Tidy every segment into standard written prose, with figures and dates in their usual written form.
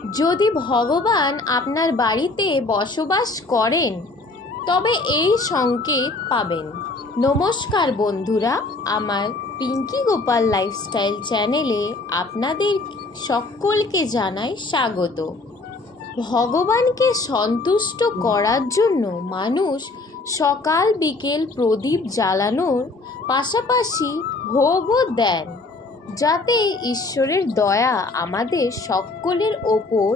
যদি ভগবান আপনার বাড়িতে বসবাস করেন তবে এই সংকেত পাবেন। নমস্কার বন্ধুরা, আমার পিঙ্কি গোপাল লাইফস্টাইল চ্যানেলে আপনাদের সকলকে জানাই স্বাগত। ভগবানকে সন্তুষ্ট করার জন্য মানুষ সকাল বিকেল প্রদীপ জ্বালানোর পাশাপাশি ভোগও দেন, যাতে ঈশ্বরের দয়া আমাদের সকলের ওপর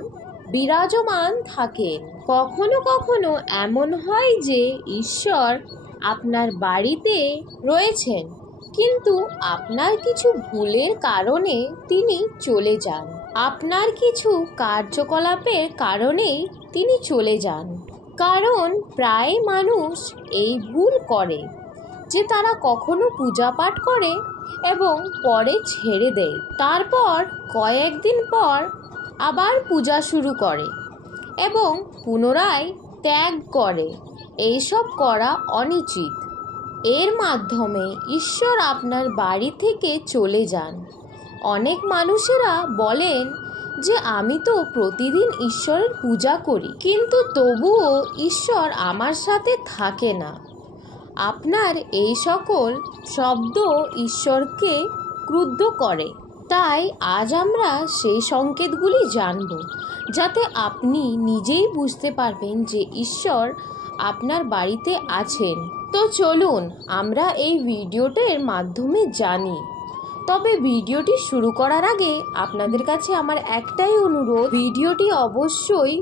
বিরাজমান থাকে। কখনো কখনো এমন হয় যে ঈশ্বর আপনার বাড়িতে রয়েছেন, কিন্তু আপনার কিছু ভুলের কারণে তিনি চলে যান। আপনার কিছু কার্যকলাপের কারণেই তিনি চলে যান। কারণ প্রায় মানুষ এই ভুল করে যে তারা কখনো পূজা পাঠ করে এবং পরে ছেড়ে দেয়, তারপর কয়েকদিন পর আবার পূজা শুরু করে এবং পুনরায় ত্যাগ করে। এইসব করা অনুচিত। এর মাধ্যমে ঈশ্বর আপনার বাড়ি থেকে চলে যান। অনেক মানুষেরা বলেন যে আমি তো প্রতিদিন ঈশ্বরের পূজা করি, কিন্তু তবুও ঈশ্বর আমার সাথে থাকে না। আপনার এই সকল শব্দ ঈশ্বরকে ক্রুদ্ধ করে। তাই আজ আমরা সেই সংকেতগুলি জানব, যাতে আপনি নিজেই বুঝতে পারবেন যে ঈশ্বর আপনার বাড়িতে আছেন। তো চলুন আমরা এই ভিডিওটির মাধ্যমে জানি। তবে ভিডিওটি শুরু করার আগে আপনাদের কাছে আমার একটাই অনুরোধ, ভিডিওটি অবশ্যই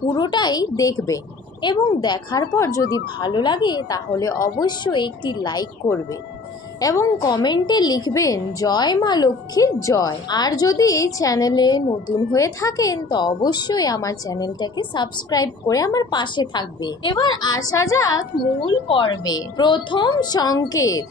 পুরোটাই দেখবেন এবং দেখার পর যদি ভালো লাগে তাহলে অবশ্যই একটি লাইক করবেন এবং কমেন্টে লিখবেন জয় মা লক্ষ্মীর জয়। আর যদি এই চ্যানেলে নতুন হয়ে থাকেন তো অবশ্যই আমার চ্যানেলটাকে সাবস্ক্রাইব করে আমার পাশে থাকবে। এবার আসা যাক মূল পর্বে। প্রথম সংকেত,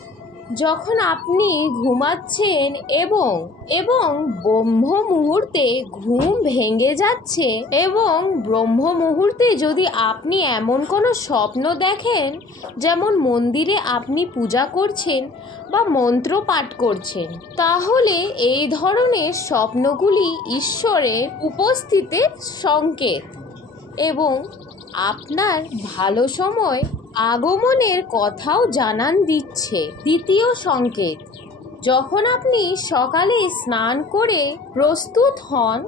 যখন আপনি ঘুমাচ্ছেন এবং ব্রহ্ম মুহূর্তে ঘুম ভেঙে যাচ্ছে এবং ব্রহ্ম মুহূর্তে যদি আপনি এমন কোনো স্বপ্ন দেখেন, যেমন মন্দিরে আপনি পূজা করছেন বা মন্ত্র পাঠ করছেন, তাহলে এই ধরনের স্বপ্নগুলি ঈশ্বরের উপস্থিতির সংকেত এবং আপনার ভালো সময় আগমনের কথাও জানান দিচ্ছে। দ্বিতীয় সংকেত, যখন আপনি সকালে স্নান করে প্রস্তুত হন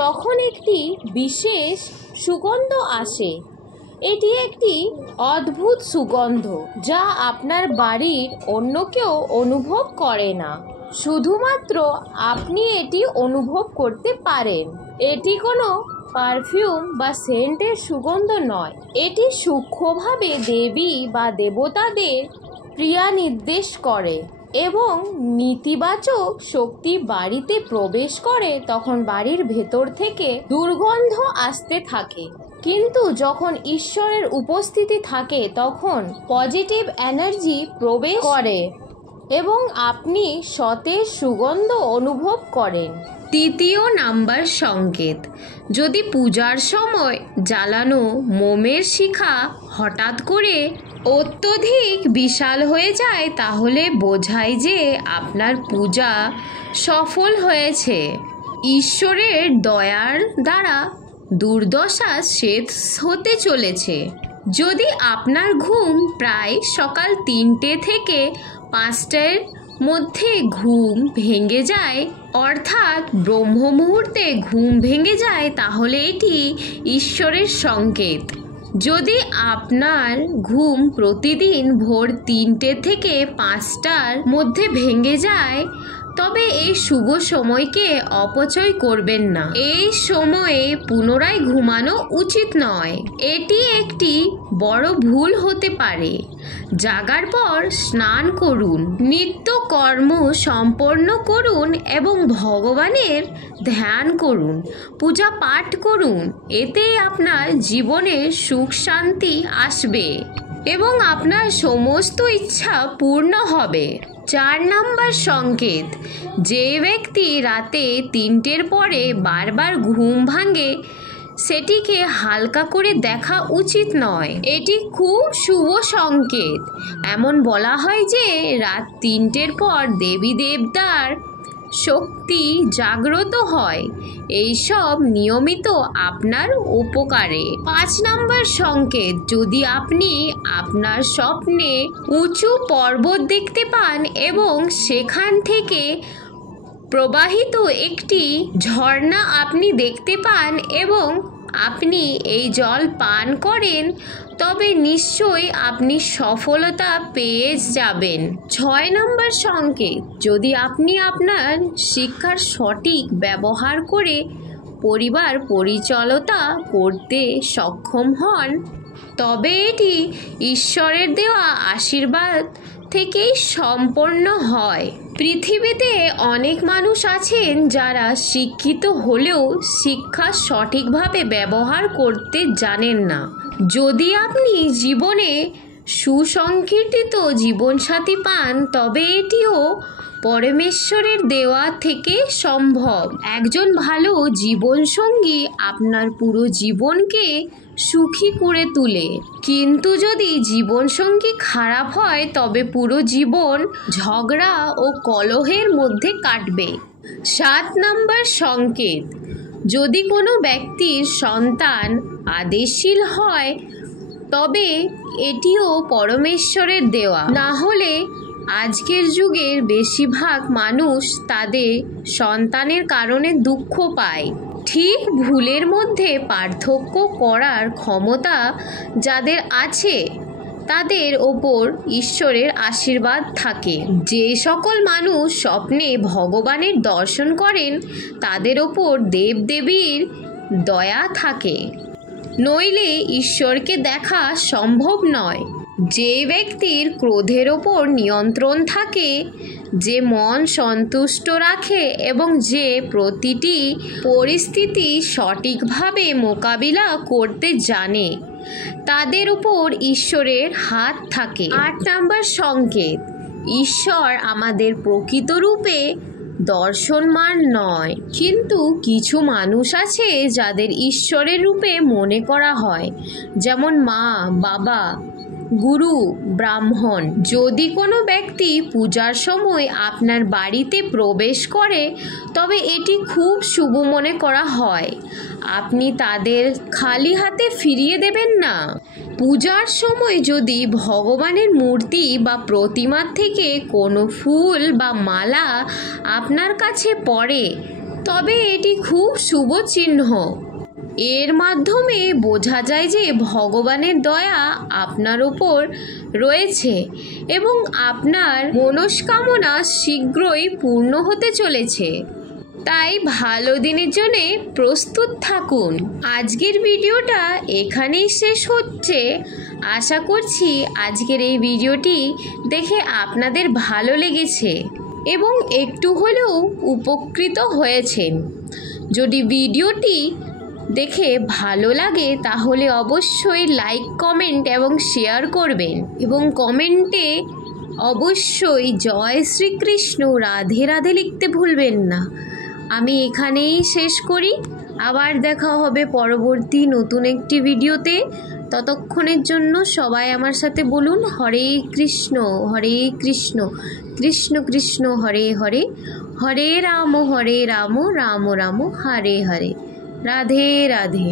তখন একটি বিশেষ সুগন্ধ আসে। এটি একটি অদ্ভুত সুগন্ধ যা আপনার বাড়ির অন্য কেউ অনুভব করে না, শুধুমাত্র আপনি এটি অনুভব করতে পারেন। এটি কোনো পারফিউম বা সেন্টের সুগন্ধ নয়, এটি সূক্ষ্মভাবে দেবী বা দেবতাদের ক্রিয়া নির্দেশ করে এবং নেতিবাচক শক্তি বাড়িতে প্রবেশ করে তখন বাড়ির ভেতর থেকে দুর্গন্ধ আসতে থাকে। কিন্তু যখন ঈশ্বরের উপস্থিতি থাকে তখন পজিটিভ এনার্জি প্রবেশ করে এবং আপনি সতেজ সুগন্ধ অনুভব করেন। তৃতীয় নাম্বার সংকেত, যদি পূজার সময় জ্বালানো মোমের শিখা হঠাৎ করে অত্যধিক বিশাল হয়ে যায়, তাহলে বোঝায় যে আপনার পূজা সফল হয়েছে। ঈশ্বরের দয়ার দ্বারা দুর্দশা শেষ হতে চলেছে। যদি আপনার ঘুম প্রায় সকাল 3টে থেকে 5টার মধ্যে ঘুম ভেঙে যায়, অর্থাৎ ব্রহ্ম মুহূর্তে ঘুম ভেঙে যায়, তাহলে এটি ঈশ্বরের সংকেত। যদি আপনার ঘুম প্রতিদিন ভোর 3টে থেকে 5টার মধ্যে ভেঙে যায়, তবে এই শুভ সময়কে অপচয় করবেন না। এই সময়ে পুনরায় ঘুমানো উচিত নয়। এটি একটি বড় ভুল হতে পারে। জাগার পর স্নান করুন, নিত্যকর্ম সম্পন্ন করুন এবং ভগবানের ধ্যান করুন, পূজা পাঠ করুন। এতে আপনার জীবনে সুখ শান্তি আসবে এবং আপনার সমস্ত ইচ্ছা পূর্ণ হবে। 4 নাম্বার সংকেত, যে ব্যক্তি রাতে 3টের পরে বারবার ঘুম ভাঙে সেটিকে হালকা করে দেখা উচিত নয়। এটি খুব শুভ সংকেত। এমন বলা হয় যে রাত 3টের পর দেবী দেবতার শক্তি জাগ্রত হয়। এইসব নিয়মিত আপনার উপকারে। 5 নম্বর সংকেত, যদি আপনি আপনার স্বপ্নে উঁচু পর্বত দেখতে পান এবং সেখান থেকে প্রবাহিত একটি ঝর্ণা আপনি দেখতে পান এবং আপনি এই জল পান করেন, তবে নিশ্চয়ই আপনি সফলতা পেয়ে যাবেন। 6 নম্বর সংকেত, যদি আপনি আপনার শিক্ষার সঠিক ব্যবহার করে পরিবার পরিচালনা করতে সক্ষম হন, তবে এটি ঈশ্বরের দেওয়া আশীর্বাদ থেকেই সম্পন্ন হয়। পৃথিবীতে অনেক মানুষ আছেন যারা শিক্ষিত হলেও শিক্ষা সঠিকভাবে ব্যবহার করতে জানেন না। যদি আপনি জীবনে সুসংগঠিত জীবনসাথী পান, তবে এটিও পরমেশ্বরের দেওয়া থেকে সম্ভব। একজন ভালো জীবনসঙ্গী আপনার পুরো জীবনকে সুখী করে তোলে, কিন্তু যদি জীবনসঙ্গী খারাপ হয় তবে পুরো জীবন ঝগড়া ও কলহের মধ্যে কাটবে। 7 নম্বর সংকেত, যদি কোনো ব্যক্তির সন্তান আদেশশীল হয়, তবে এটিও পরমেশ্বরের দেওয়া। না হলে আজকের যুগের বেশিরভাগ মানুষ তাদের সন্তানের কারণে দুঃখ পায়। ঠিক ভুলের মধ্যে পার্থক্য করার ক্ষমতা যাদের আছে, তাদের ওপর ঈশ্বরের আশীর্বাদ থাকে। যে সকল মানুষ স্বপ্নে ভগবানের দর্শন করেন, তাদের ওপর দেবদেবীর দয়া থাকে, নইলে ঈশ্বরকে দেখা সম্ভব নয়। যে ব্যক্তির ক্রোধের ওপর নিয়ন্ত্রণ থাকে, যে মন সন্তুষ্ট রাখে এবং যে প্রতিটি পরিস্থিতি সঠিকভাবে মোকাবিলা করতে জানে, তাদের উপর ঈশ্বরের হাত থাকে। 8 নম্বর সংকেত, ঈশ্বর আমাদের প্রকৃত রূপে দর্শনমান নয়, কিন্তু কিছু মানুষ আছে যাদের ঈশ্বরের রূপে মনে করা হয়, যেমন মা, বাবা, গুরু, ব্রাহ্মণ। যদি কোনো ব্যক্তি পূজার সময় আপনার বাড়িতে প্রবেশ করে, তবে এটি খুব শুভ মনে করা হয়। আপনি তাদের খালি হাতে ফিরিয়ে দেবেন না। পূজার সময় যদি ভগবানের মূর্তি বা প্রতিমার থেকে কোনো ফুল বা মালা আপনার কাছে পড়ে, তবে এটি খুব শুভ চিহ্ন। এর মাধ্যমে বোঝা যায় যে ভগবানের দয়া আপনার ওপর রয়েছে এবং আপনার মনস্কামনা শীঘ্রই পূর্ণ হতে চলেছে। তাই ভালো দিনের জন্য প্রস্তুত থাকুন। আজকের ভিডিওটা এখানেই শেষ হচ্ছে। আশা করছি আজকের এই ভিডিওটি দেখে আপনাদের ভালো লেগেছে এবং একটু হলেও উপকৃত হয়েছেন। যদি ভিডিওটি দেখে ভালো লাগে তাহলে অবশ্যই লাইক, কমেন্ট এবং শেয়ার করবেন এবং কমেন্টে অবশ্যই জয় শ্রীকৃষ্ণ, রাধে রাধে লিখতে ভুলবেন না। আমি এখানেই শেষ করি। আবার দেখা হবে পরবর্তী নতুন একটি ভিডিওতে। ততক্ষণের জন্য সবাই আমার সাথে বলুন হরে কৃষ্ণ, কৃষ্ণ কৃষ্ণ হরে হরে, হরে রাম রাম রাম হরে হরে। রাধে রাধে।